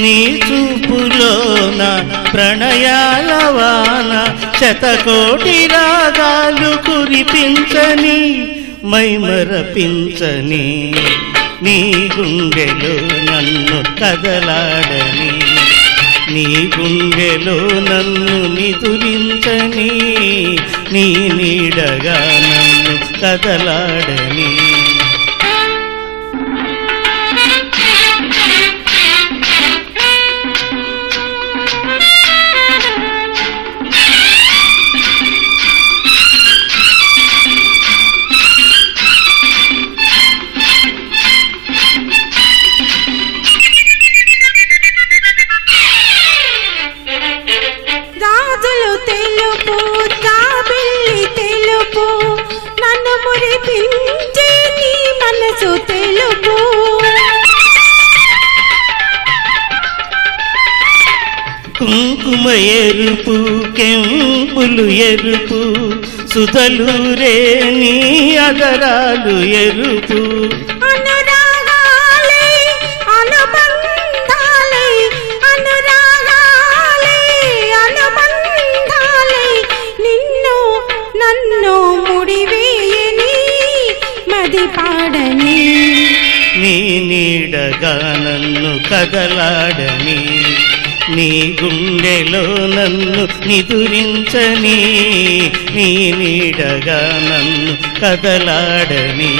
నీ చూపులోన ప్రణయాల వాన శతకోటి రాగాలు కురిపించని మైమరపించని నీ గుండెలో నన్ను కదలాడని నీ గుండెలో నన్ను నిదురించని నీ నీడగా నన్ను కదలాడని కుంకుమ ఎరుపు కెంపులు ఎరుపు సుతలూరే నీ అదరాలు ఎరుపు నిన్ను నన్ను ముడివేయని మది పాడని నీ నీడగా నన్ను కదలాడని నీ గుండెలో నన్ను నిదురించని నీ నీడగా నన్ను కదలాడని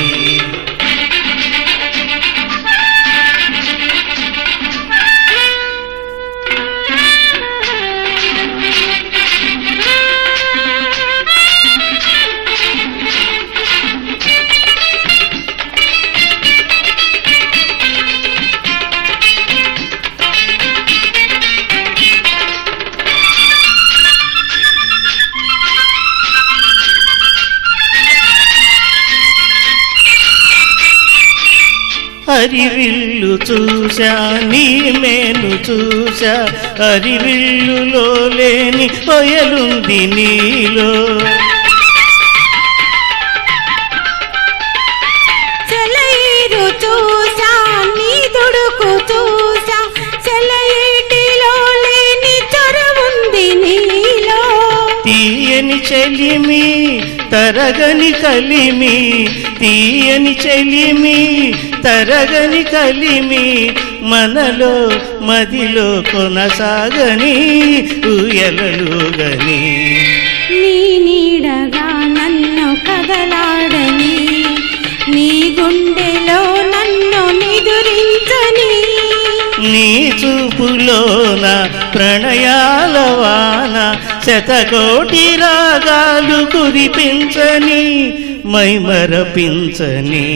హరివిల్లు చూశా నీ మేను చూశా హరివిల్లులో లేని పొయలుంది నీలో సెలయేరు చూశా నీ దుడుకు చూశా సెలయేటిలో లేని చొరవుంది నీలో తీయని చెలిమి తరగని కలిమి తీయని చెలిమి తరగని కలిమి మనలో మదిలో కొనసాగని ఊయలలుగని నీ నీడగా నన్ను కదలాడని నీ గుండెలో నన్ను నిదురించని నీ చూపులోన ప్రణయాల వాన శతకోటి రాగాలు కురిపించని మైమరపించని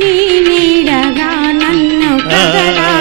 నీ నీడగా నన్ను కదలాడని